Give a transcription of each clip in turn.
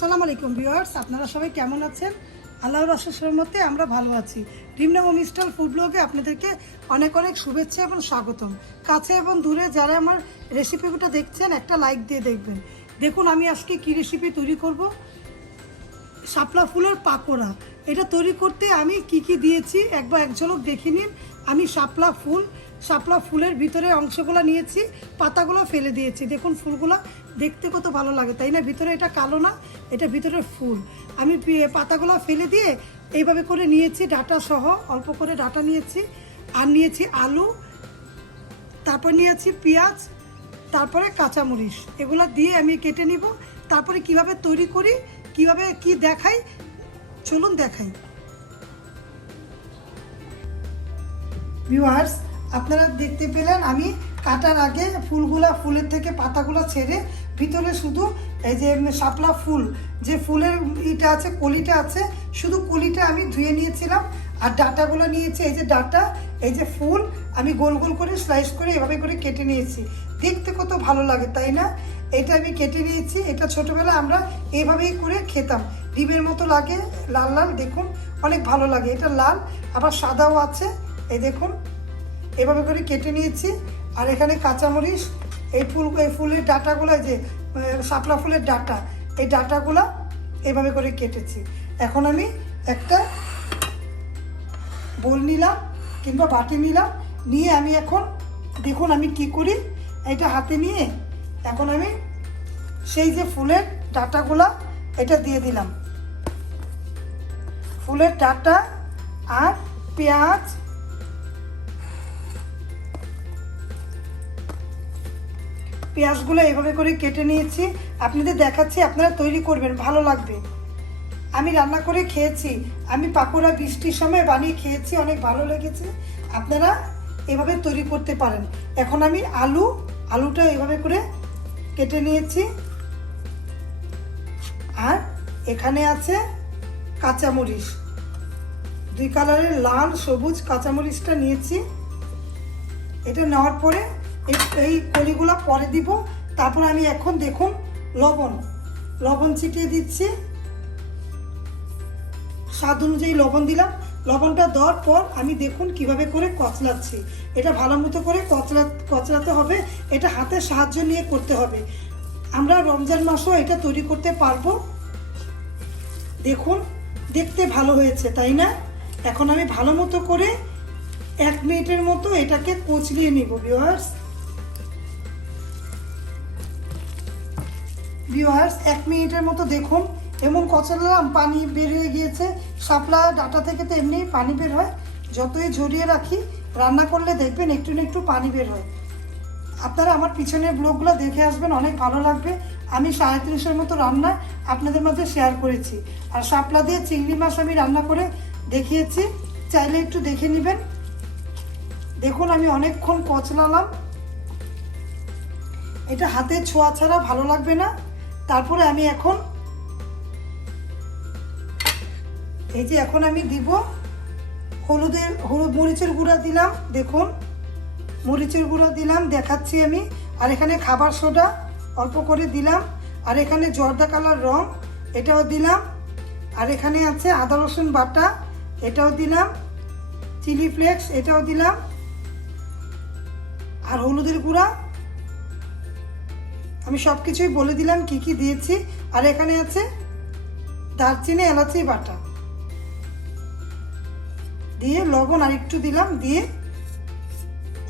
আসসালামু আলাইকুম ভিউয়ার্স, আপনারা সবাই কেমন আছেন? আল্লাহর অশেষ রহমতে আমরা ভালো আছি। রিমনা হোম স্টাইল ফুড ব্লগে আপনাদেরকে অনেক অনেক শুভেচ্ছা এবং স্বাগতম। কাছে এবং দূরে যারা আমার রেসিপিটা দেখছেন একটা লাইক দিয়ে দেখবেন। দেখুন আমি আজকে কী রেসিপি তৈরি করব। শাপলা ফুলের পাকোড়া। এটা তৈরি করতে আমি কি দিয়েছি একবার এক ঝলক দেখে নিন। আমি শাপলা ফুলের ভিতরে অংশগুলো নিয়েছি, পাতাগুলো ফেলে দিয়েছি। দেখুন ফুলগুলো দেখতে কত ভালো লাগে, তাই না? ভিতরে এটা কালো না, এটা ভিতরে ফুল। আমি পাতাগুলো ফেলে দিয়ে এইভাবে করে নিয়েছি, ডাটা সহ অল্প করে ডাটা নিয়েছি। আর নিয়েছি আলু, তারপর নিয়েছি পেঁয়াজ, তারপরে কাঁচামরিচ। এগুলো দিয়ে আমি কেটে নিব। তারপরে কিভাবে তৈরি করি, কিভাবে কি দেখাই, চলুন দেখাই। ভিউয়ার্স, আপনারা দেখতে পেলেন আমি কাটার আগে ফুলের থেকে পাতাগুলো ছেড়ে ভিতরে শুধু এই যে শাপলা ফুল, যে ফুলের ইটা আছে, কলিটা আছে, শুধু কলিটা আমি ধুয়ে নিয়েছিলাম। আর ডাটাগুলো নিয়েছি, এই যে ডাটা, এই যে ফুল আমি গোল গোল করে স্লাইস করে এভাবে করে কেটে নিয়েছি। দেখতে কত ভালো লাগে, তাই না? এটা আমি কেটে নিয়েছি। এটা ছোটোবেলা আমরা এভাবেই করে খেতাম, ডিমের মতো লাগে, লাল লাল। দেখুন অনেক ভালো লাগে। এটা লাল আবার সাদাও আছে, এই দেখুন এভাবে করে কেটে নিয়েছি। আর এখানে কাঁচামরিচ, এই ফুলের ডাটাগুলো, যে শাপলা ফুলের ডাটা, এই ডাটাগুলো এভাবে করে কেটেছি। এখন আমি একটা বোল নিলাম কিংবা বাটি নিলাম, নিয়ে আমি এখন দেখুন আমি কি করি। এটা হাতে নিয়ে এখন আমি সেই যে ফুলের ডাটাগুলো এটা দিয়ে দিলাম। ফুলের ডাটা আর পেঁয়াজগুলো এভাবে করে কেটে নিয়েছি। আপনাদের দেখাচ্ছি, আপনারা তৈরি করবেন, ভালো লাগবে। আমি রান্না করে খেয়েছি, আমি পাকোড়া বৃষ্টির সময় বানিয়ে খেয়েছি, অনেক ভালো লেগেছে। আপনারা এভাবে তৈরি করতে পারেন। এখন আমি আলুটা এভাবে করে কেটে নিয়েছি। আর এখানে আছে কাঁচামরিচ, 2 কালারের লাল সবুজ কাঁচামরিচটা নিয়েছি। এটা নেওয়ার পরে এই কলিগুলো পরে দিব। তারপর আমি এখন দেখুন লবণ ছিটিয়ে দিচ্ছি। স্বাদ অনুযায়ী লবণ দিলাম। লবণটা দেওয়ার পর আমি দেখুন কিভাবে করে কচলাচ্ছি। এটা ভালো মতো করে কচলাতে হবে। এটা হাতের সাহায্য নিয়ে করতে হবে। আমরা রমজান মাসেও এটা তৈরি করতে পারবো। দেখুন দেখতে ভালো হয়েছে, তাই না? এখন আমি ভালো মতো করে 1 মিনিটের মতো এটাকে কচলিয়ে নিব। ভিউয়ার্স 1 মিনিটের মতো দেখুন এমন কচলালাম, পানি বের হয়ে গিয়েছে। শাপলা ডাটা থেকে তো এমনি পানি বের হয়, যতই ঝরিয়ে রাখি রান্না করলে দেখবেন একটু না একটু পানি বের হয়। আপনারা আমার পিছনের ব্লগগুলো দেখে আসবেন, অনেক ভালো লাগবে। আমি 37-এর মতো রান্না আপনাদের মধ্যে শেয়ার করেছি। আর শাপলা দিয়ে চিংড়ি মাছ আমি রান্না করে দেখিয়েছি, চাইলে একটু দেখে নেবেন। দেখুন আমি অনেকক্ষণ কচলালাম, এটা হাতে ছোঁয়া ছাড়া ভালো লাগবে না। তারপরে আমি এখন আমি দিব হলুদ মরিচের গুঁড়া দিলাম। দেখুন মরিচের গুঁড়া দিলাম, দেখাচ্ছি আমি। আর এখানে খাবার সোডা অল্প করে দিলাম। আর এখানে জর্দা কালার রং, এটাও দিলাম। আর এখানে আছে আদা রসুন বাটা, এটাও দিলাম। চিলি ফ্লেক্স, এটাও দিলাম। আর হলুদের গুঁড়া আমি সব কিছুই বলে দিলাম কি দিয়েছি। আর এখানে আছে দারচিনি এলাচি বাটা, দিয়ে লবণ আর একটু দিলাম। দিয়ে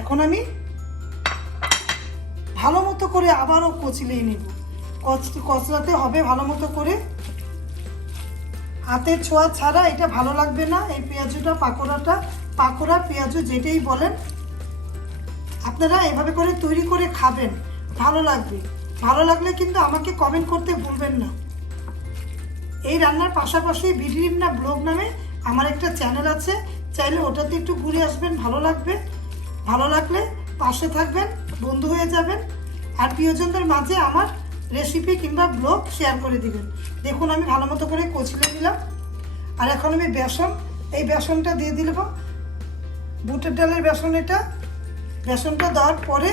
এখন আমি ভালো মতো করে আবারও কচলিয়ে নিব। কচলাতে হবে ভালো মতো করে, হাতের ছোঁয়া ছাড়া এটা ভালো লাগবে না। এই পাকোড়া পেঁয়াজু যেটাই বলেন, আপনারা এভাবে করে তৈরি করে খাবেন, ভালো লাগবে। ভালো লাগলে কিন্তু আমাকে কমেন্ট করতে ভুলবেন না। এই রান্নার পাশাপাশি রিমনা ব্লগ নামে আমার একটা চ্যানেল আছে, চাইলে ওটাতে একটু ঘুরে আসবেন, ভালো লাগবে। ভালো লাগলে পাশে থাকবেন, বন্ধু হয়ে যাবেন। আর প্রিয়জনদের মাঝে আমার রেসিপি কিংবা ব্লগ শেয়ার করে দিবেন। দেখুন আমি ভালো মতো করে কচলে দিলাম। আর এখন আমি এই বেসনটা দিয়ে দিলাম, বুটের ডালের বেসন। এটা বেসনটা দেওয়ার পরে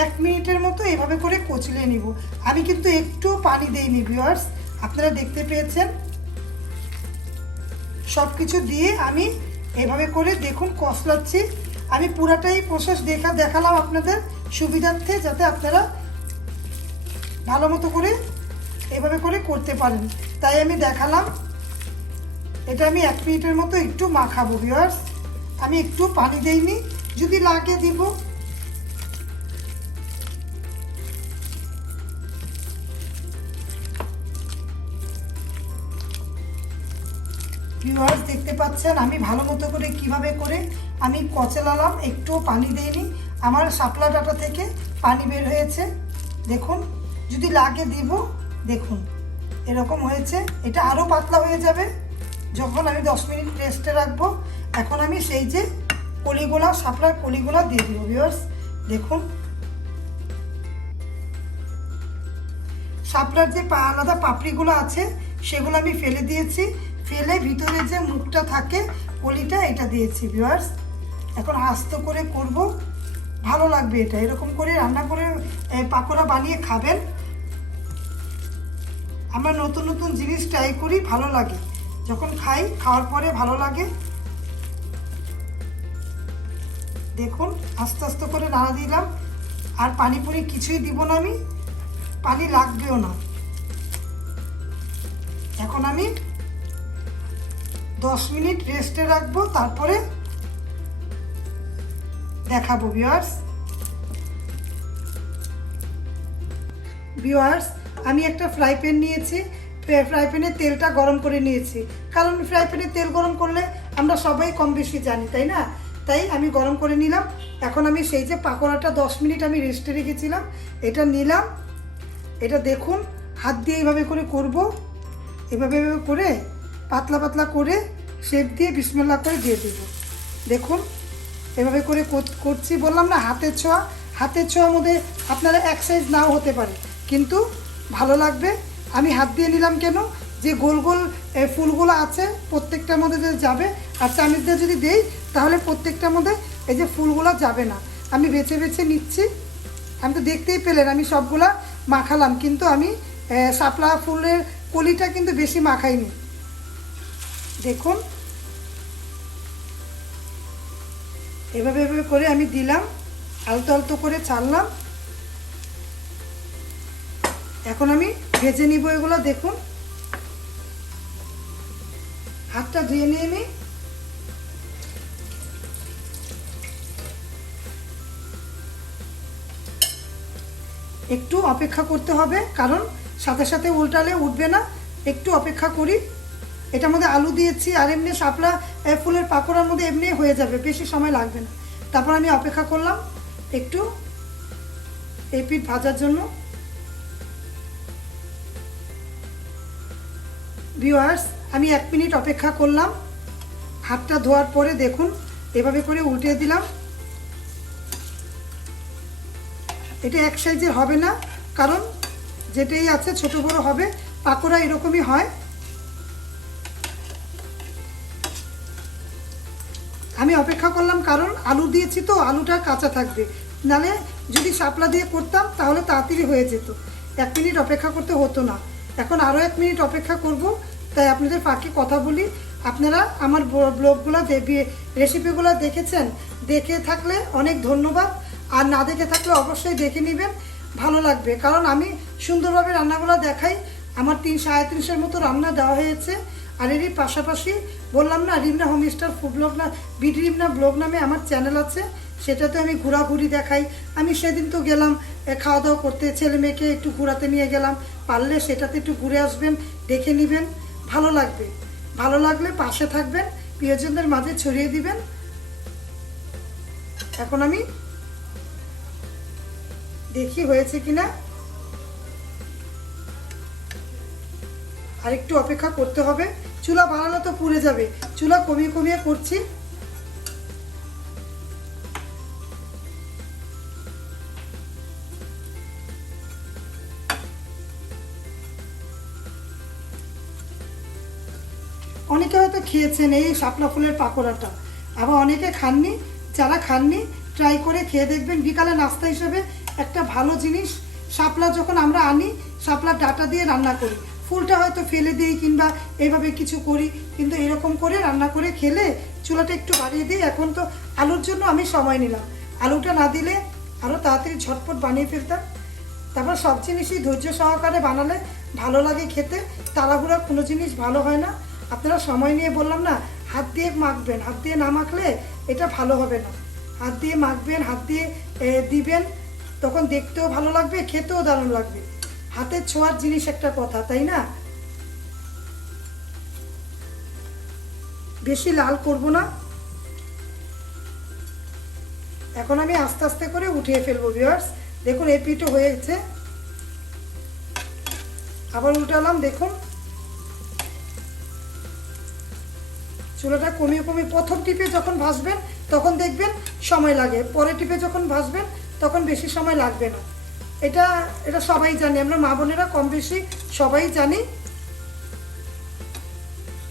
1 মিনিটের মতো এভাবে করে কচলিয়ে নিব। আমি কিন্তু একটু পানি দেইনি ভিউয়ার্স, আপনারা দেখতে পেয়েছেন। সব কিছু দিয়ে আমি এভাবে করে দেখুন কষলাচ্ছি। আমি পুরাটাই প্রসেস দেখালাম আপনাদের সুবিধার্থে, যাতে আপনারা ভালো মতো করে এভাবে করে করতে পারেন, তাই আমি দেখালাম। এটা আমি 1 মিনিটের মতো একটু মাখাবো ভিউয়ার্স। আমি একটু পানি দেইনি, যদি লাগে দিব। ভিউয়ার্স দেখতে পাচ্ছেন আমি ভালো মতো করে কিভাবে করে আমি কচলালাম, একটু পানি দেইনি। আমার শাপলা ডাঁটা থেকে পানি বের হয়েছে দেখুন, যদি লাগে দিব। দেখুন এরকম হয়েছে। এটা আরও পাতলা হয়ে যাবে যখন আমি 10 মিনিট রেস্টে রাখবো। এখন আমি সেই যে কলিগুলা, শাপলার কলিগুলা দিয়ে দিব ভিউয়ার্স। দেখুন শাপলার যে আলাদা পাপড়িগুলো আছে সেগুলো আমি ফেলে দিয়েছি, ফেলে ভিতরে যে মুখটা থাকে কলিটা এটা দিয়েছি ভিউয়ার্স। এখন আস্তে করে করব, ভালো লাগবে এটা। এরকম করে রান্না করে পাকোড়া বানিয়ে খাবেন। আমরা নতুন নতুন জিনিস ট্রাই করি, ভালো লাগে যখন খাই, খাওয়ার পরে ভালো লাগে। দেখুন আস্তে আস্তে করে নাড়া দিলাম। আর পানি পুরি কিছুই দিব না, আমি পানি লাগবেও না। এখন আমি 10 মিনিট রেস্টে রাখবো, তারপরে দেখাবো ভিউয়ার্স। ভিউয়ার্স আমি একটা ফ্রাই প্যান নিয়েছি, ফ্রাই প্যানে তেলটা গরম করে নিয়েছি, কারণ ফ্রাই প্যানে তেল গরম করলে আমরা সবাই কম বেশি জানি, তাই না? তাই আমি গরম করে নিলাম। এখন আমি সেই যে পাকোড়াটা 10 মিনিট আমি রেস্টে রেখেছিলাম এটা নিলাম। এটা দেখুন হাত দিয়ে এইভাবে করে করব, এভাবে করে পাতলা পাতলা করে শেপ দিয়ে বিসমিল্লাহ করে দিয়ে দেব। দেখুন এভাবে করে করছি, বললাম না হাতের ছোঁয়া। হাতের ছোঁয়ার মধ্যে আপনারা এক সাইজ নাও হতে পারে, কিন্তু ভালো লাগবে। আমি হাত দিয়ে নিলাম কেন, যে গোল গোল ফুলগুলো আছে প্রত্যেকটার মধ্যে যাবে। আর চামচ দিয়ে যদি দেই তাহলে প্রত্যেকটার মধ্যে এই যে ফুলগুলো যাবে না। আমি বেছে বেছে নিচ্ছি। আমি তো দেখতেই পেলেন আমি সবগুলা মাখালাম, কিন্তু আমি শাপলা ফুলের কলিটা কিন্তু বেশি মাখাইনি। দেখুন এভাবে এভাবে করে আমি দিলাম, আলতো আলতো করে ছাড়লাম। এখন আমি ভেজে নিব এগুলো। দেখুন হাতটা ধুয়ে নিয়ে নিই। একটু অপেক্ষা করতে হবে, কারণ সাথে সাথে উল্টালে উঠবে না। একটু অপেক্ষা করি। এটার মধ্যে আলু দিয়েছি, আর এমনি শাপলা ফুলের পাকোড়ার মধ্যে এমনি হয়ে যাবে, বেশি সময় লাগবে না। তারপর আমি অপেক্ষা করলাম একটু এই পিঠ ভাজার জন্য। ভিউয়ার্স আমি 1 মিনিট অপেক্ষা করলাম। হাতটা ধোয়ার পরে দেখুন এভাবে করে উল্টে দিলাম। এটা এক সাইজের হবে না, কারণ যেটাই আছে ছোট বড় হবে। পাকোড়া এরকমই হয়। আমি অপেক্ষা করলাম কারণ আলু দিয়েছি তো, আলুটা কাঁচা থাকবে, নালে যদি শাপলা দিয়ে করতাম তাহলে তাড়াতাড়ি হয়ে যেত, 1 মিনিট অপেক্ষা করতে হতো না। এখন আরও 1 মিনিট অপেক্ষা করব, তাই আপনাদের ফাঁকে কথা বলি। আপনারা আমার ব্লগগুলো রেসিপিগুলো দেখেছেন, দেখে থাকলে অনেক ধন্যবাদ, আর না দেখে থাকলে অবশ্যই দেখে নেবেন, ভালো লাগবে। কারণ আমি সুন্দরভাবে রান্নাগুলো দেখাই। আমার 3-3.5 মতো রান্না দেওয়া হয়েছে। আর এরই পাশাপাশি বললাম না, রিমনা হোমস্টার ফুড ব্লগ না, বিডি রিমনা ব্লগ নামে আমার চ্যানেল আছে, সেটাতে আমি ঘোরাঘুরি দেখাই। আমি সেদিন তো গেলাম খাওয়া দাওয়া করতে, ছেলে মেয়েকে একটু ঘোরাতে নিয়ে গেলাম। পারলে সেটাতে একটু ঘুরে আসবেন, দেখে নেবেন, ভালো লাগবে। ভালো লাগলে পাশে থাকবেন, প্রিয়জনদের মাঝে ছড়িয়ে দিবেন। এখন আমি দেখি হয়েছে কিনা, আর একটু অপেক্ষা করতে হবে। চুলা বাড়ালে তো পুড়ে যাবে, চুলা কমিয়ে কমিয়ে করছি। অনেকে হয়তো খেয়েছেন এই শাপলা ফুলের পাকোড়াটা, আবার অনেকে খাননি। যারা খাননি ট্রাই করে খেয়ে দেখবেন, বিকালে নাস্তা হিসেবে একটা ভালো জিনিস। শাপলা যখন আমরা আনি, শাপলার ডাঁটা দিয়ে রান্না করি, ফুলটা হয়তো ফেলে দিই কিংবা এইভাবে কিছু করি, কিন্তু এরকম করে রান্না করে খেলে চুলাটা একটু বাড়িয়ে দিই। এখন তো আলুর জন্য আমি সময় নিলাম, আলুটা না দিলে আরও তাড়াতাড়ি ঝটপট বানিয়ে ফেলতাম। তারপর সব জিনিসই ধৈর্য সহকারে বানালে ভালো লাগে খেতে, তাড়াহুড়া কোনো জিনিস ভালো হয় না। আপনারা সময় নিয়ে বললাম না, হাত দিয়ে মাখবেন, হাত দিয়ে না মাখলে এটা ভালো হবে না। হাত দিয়ে মাখবেন, হাত দিয়ে দিবেন, তখন দেখতেও ভালো লাগবে, খেতেও দারুণ লাগবে। হাতের ছোঁয়ার জিনিস একটা কথা, তাই না? বেশি লাল করব না। এখন আমি আস্তে আস্তে করে উঠিয়ে ফেলবো ভিউয়ার্স। দেখুন এই পিঠও হয়েছে, আবার উল্টালাম। দেখুন চুলাটা কমিয়ে কমিয়ে, প্রথম টিপে যখন ভাজবেন তখন দেখবেন সময় লাগে, পরে টিপে যখন ভাজবেন তখন বেশি সময় লাগবে না। এটা এটা সবাই জানি, আমরা মা বোনেরা কম বেশি সবাই জানি।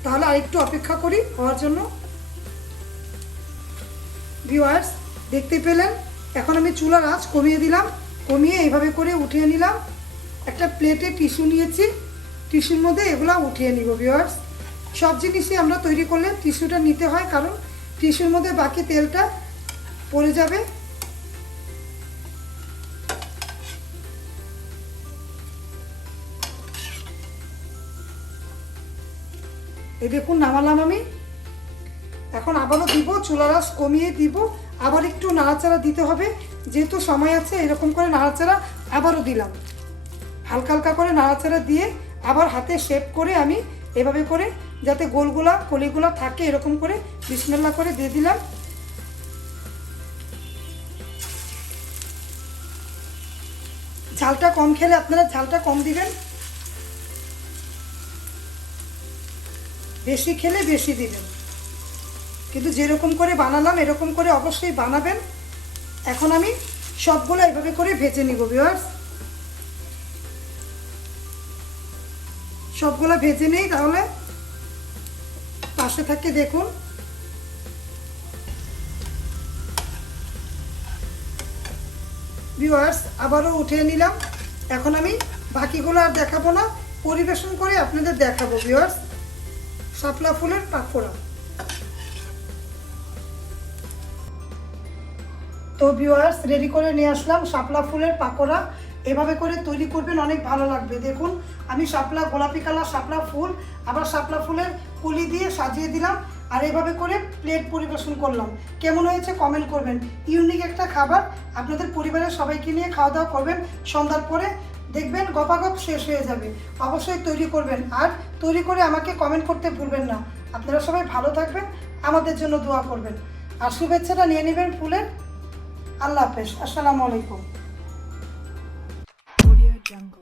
তাহলে আরেকটু অপেক্ষা করি হওয়ার জন্য। ভিউয়ার্স দেখতে পেলেন, এখন আমি চুলার আঁচ কমিয়ে দিলাম, কমিয়ে এইভাবে করে উঠিয়ে নিলাম। একটা প্লেটে টিস্যু নিয়েছি, টিস্যুর মধ্যে এগুলো উঠিয়ে নিব। ভিউয়ার্স সব জিনিসই আমরা তৈরি করলে টিস্যুটা নিতে হয়, কারণ টিস্যুর মধ্যে বাকি তেলটা পড়ে যাবে। এই দেখুন নামালাম আমি। এখন আবারও দিব, চুলার আঁচ কমিয়ে দিব, আবার একটু নাড়াচাড়া দিতে হবে, যেহেতু সময় আছে। এরকম করে নাড়াচাড়া আবারও দিলাম, হালকা হালকা করে নাড়াচাড়া দিয়ে আবার হাতে শেপ করে আমি এভাবে করে, যাতে গোলগুলা কলিগুলা থাকে, এরকম করে বিসমিল্লাহ করে দিয়ে দিলাম। ঝালটা কম খেলে আপনারা ঝালটা কম দিবেন, বেশি খেলে বেশি দিবেন, কিন্তু যেরকম করে বানালাম এরকম করে অবশ্যই বানাবেন। এখন আমি সবগুলো এইভাবে করে ভেজে নিব ভিউয়ার্স। সবগুলো ভেজে নেই, তাহলে পাশে থাকে। দেখুন ভিউয়ার্স আবারও উঠিয়ে নিলাম। এখন আমি বাকিগুলো আর দেখাবো না, পরিবেশন করে আপনাদের দেখাবো ভিউয়ার্স শাপলা ফুলের পাকোড়া। তো ভিউয়ার্স রেডি করে নিয়ে আসলাম শাপলা ফুলের পাকোড়া। এভাবে করে তৈরি করবেন, অনেক ভালো লাগবে। দেখুন আমি শাপলা, গোলাপি কালার শাপলা ফুল, আবার শাপলা ফুলের কলি দিয়ে সাজিয়ে দিলাম, আর এভাবে করে প্লেট পরিবেশন করলাম। কেমন হয়েছে কমেন্ট করবেন। ইউনিক একটা খাবার, আপনাদের পরিবারের সবাইকে নিয়ে খাওয়া দাওয়া করবেন সন্ধ্যার পরে, দেখবেন গপাগপ শেষ হয়ে যাবে। অবশ্যই তৈরি করবেন, আর তৈরি করে আমাকে কমেন্ট করতে ভুলবেন না। আপনারা সবাই ভালো থাকবেন, আমাদের জন্য দোয়া করবেন, আর শুভেচ্ছাটা নিয়ে নেবেন ফুলের। আল্লাহ হাফেজ, আসসালামু আলাইকুম। Audio Jungle.